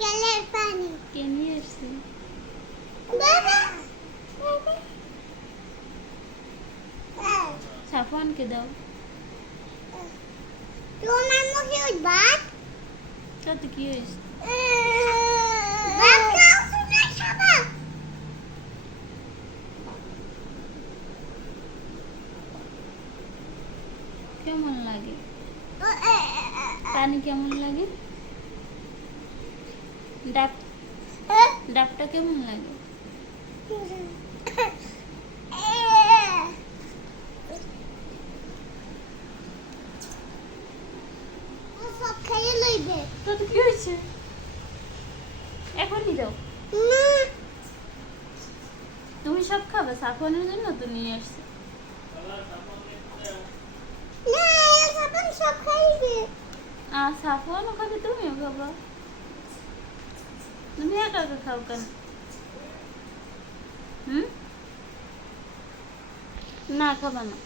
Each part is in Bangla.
নারকেলের পানি কে নিয়ে এসছে সাফওয়ানকে দাও তোমার মুখে ওই ভাত তাতে কি হয়েছে কেমন লাগে পানি কেমন লাগে ডাব ডাবটা কেমন লাগে? কি হয়েছে? এখনই দাও। তুমি সব খাবে সাফওয়ানের জন্য তো নিয়ে আসছে। না সাবান সব খাইবে। আর সাফওয়ানও খাবে তুমিও খাবা। তুমি একা একা খাও কেন? হুম? না খাবা না।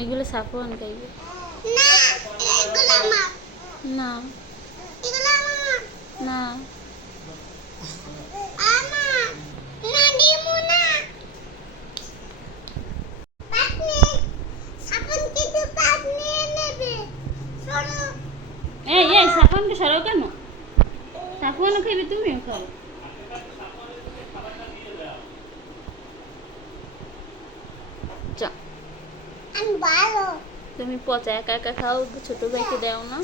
এগুলো সাফওয়ান খাইবে না এগুলো না এগুলো আমার না আমার না দিমু না পাতনি সাবান কিন্তু পাতনি নেবে সরো এই এই সাফওয়ানকে সরাও কেন? সাফওয়ানও খাইবে তুমিও খাও চা আমি ভালো। তুমি পচা একা একা খাও ছোট ভাইকে দাও না।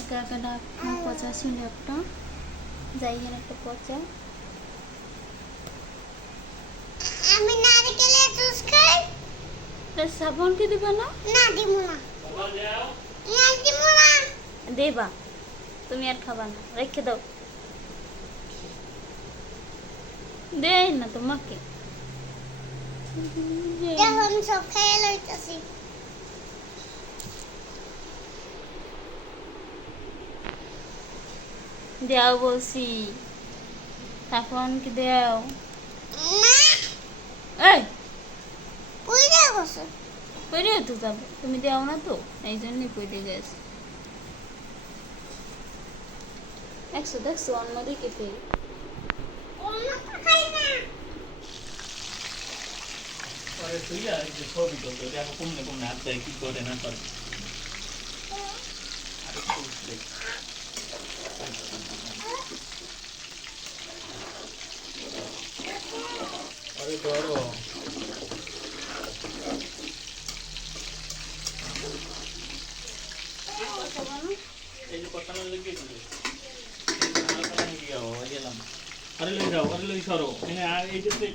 একা একা ডাক পচা ছিল একটা। যাই একটা পচা। আমি খাই তা সাফওয়ানকে দিবা না? না দিমু না। দিমু না। দেবা। তুমি আর খাবা না। রেখে দাও। দেয় না তোমাকে। আমি সব খেয়ে লইতেছি। দেও বলছি। সাফওয়ানকে দেও। এই! পুইরা গেছে পড়েও তো যাবে তুমি দেও না তো এই জন্যই পড়ে গেছে। দেখছ দেখছ অন্যদিকে ফের। অন্য তো না। পরে তুই আর যে ছবি তুলতো দেখো কমনে কমনে হাত কি করে না করে। ఇది కొట్టన లొకేషన్ అరే లేదు అరే లేదు సారు నేను ఏం చెప్తే